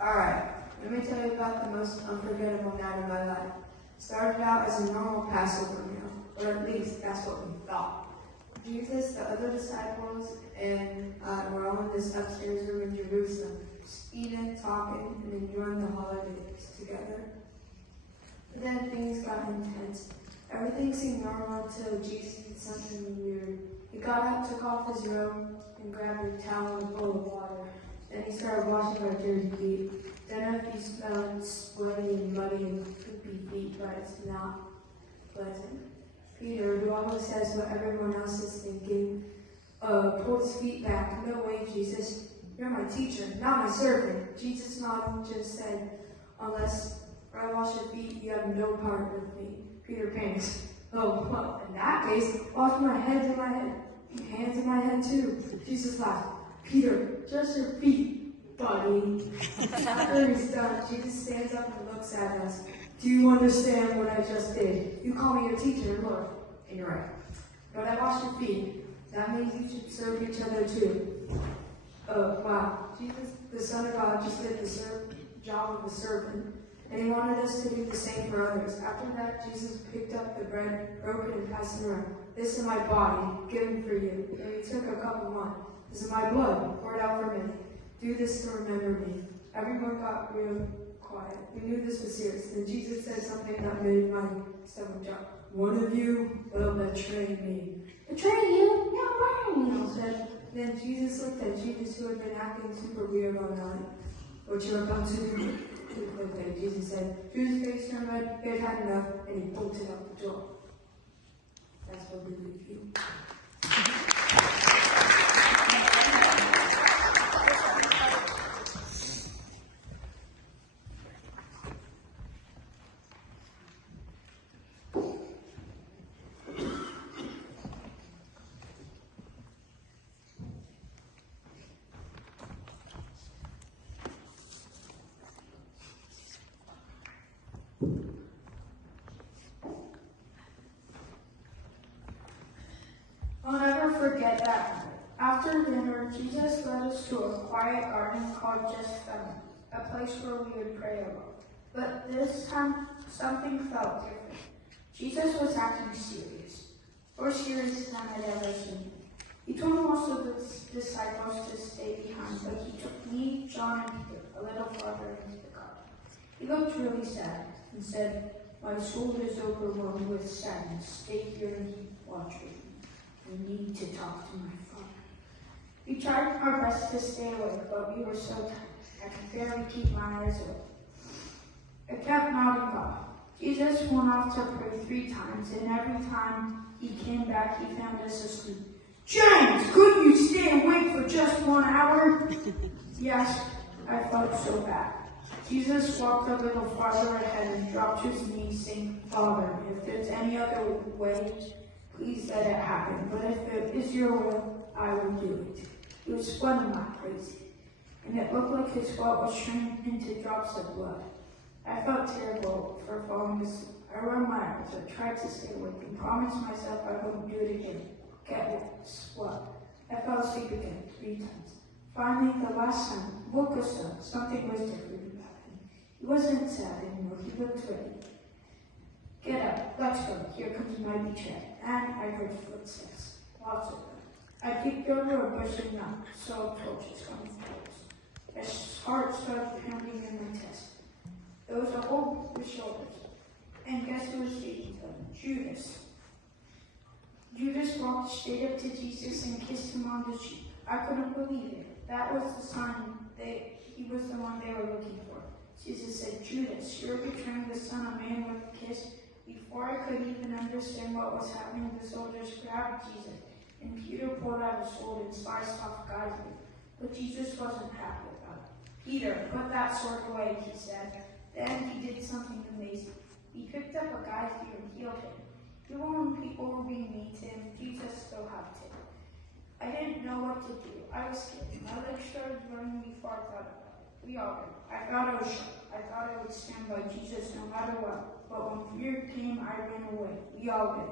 Alright, let me tell you about the most unforgettable night of my life. Started out as a normal Passover meal, or at least that's what we thought. Jesus, the other disciples, and were all in this upstairs room in Jerusalem, just eating, talking, and enjoying the holidays together. But then things got intense. Everything seemed normal until Jesus did something weird. He got up, took off his robe, and grabbed a towel and a bowl of water. Then he started washing our dirty feet. Then after he smelled sweaty and muddy and poopy feet, but it's not pleasant. Peter, who always says what everyone else is thinking, pulled his feet back. No way, Jesus. You're my teacher, not my servant. Jesus smiled and just said, unless I wash your feet, you have no part with me. Peter panics. Oh, well, in that case, wash my head and my head. Hands in my head too. Jesus laughed. Peter, just your feet, buddy. After he's done, Jesus stands up and looks at us. Do you understand what I just did? You call me your teacher and Lord, and you're right. But I washed your feet. That means you should serve each other too. Wow. Jesus, the Son of God, just did the job of a servant. And he wanted us to do the same for others. After that, Jesus picked up the bread, broke it, and passed it around. This is my body, given for you. And he took a cup of wine. This is my blood, poured out for many. Do this to remember me. Everyone got real quiet. We knew this was serious. Then Jesus said something that made my stomach drop. One of you will betray me. Betray you? Yeah, why? We said. Then Jesus looked at Judas, who had been acting super weird all night. What you're about to do? Okay, Jesus said, Judas' face turned red, he had had enough, and he bolted out the door. That's what we leave you. I'll never forget that night. After dinner, Jesus led us to a quiet garden called Gethsemane, a place where we would pray alone. But this time, something felt different. Jesus was acting serious, more serious than I'd ever seen him. He told most of the disciples to stay behind, but he took me, John, and Peter a little farther into the garden. He looked really sad and said, my soul is overwhelmed with sadness. Stay here and watch with me. I need to talk to my Father. We tried our best to stay awake, but we were so tired. I could barely keep my eyes open. I kept nodding off. Jesus went off to pray 3 times, and every time he came back, he found us asleep. James, couldn't you stay awake for just 1 hour? Yes, I felt so bad. Jesus walked a little farther ahead and dropped his knees, saying, Father, if there's any other way, please let it happen. But if it is your will, I will do it. He was sweating like crazy, and it looked like his sweat was turning into drops of blood. I felt terrible for falling asleep. I rubbed my eyes. I tried to stay awake and promised myself I wouldn't do it again. Get what? I fell asleep again 3 times. Finally, the last time, woke us up. Something was different about him. He wasn't sad anymore. He looked ready. Get up, let's go. Here comes my betrayer. And I heard footsteps. Lots of them. I peeked over a bush and knocked. Saw torches coming close. His heart started pounding in my chest. There was a hole in his shoulders. And guess who was speaking to him? Judas. Judas walked straight up to Jesus and kissed him on the cheek. I couldn't believe it. That was the sign he was the one they were looking for. Jesus said, Judas, you're betraying the Son of Man with a kiss. Before I could even understand what was happening, the soldiers grabbed Jesus, and Peter pulled out his sword and sliced off the guy's ear. But Jesus wasn't happy about it. Peter, put that sword away, he said. Then he did something amazing. He picked up a guy's ear and healed him. Even when people were being mean to him, Jesus still helped him. I didn't know what to do. I was scared. My legs started burning before I thought about it. We all did. I thought I was shocked. I thought I would stand by Jesus no matter what. But when fear came, I ran away. We all did.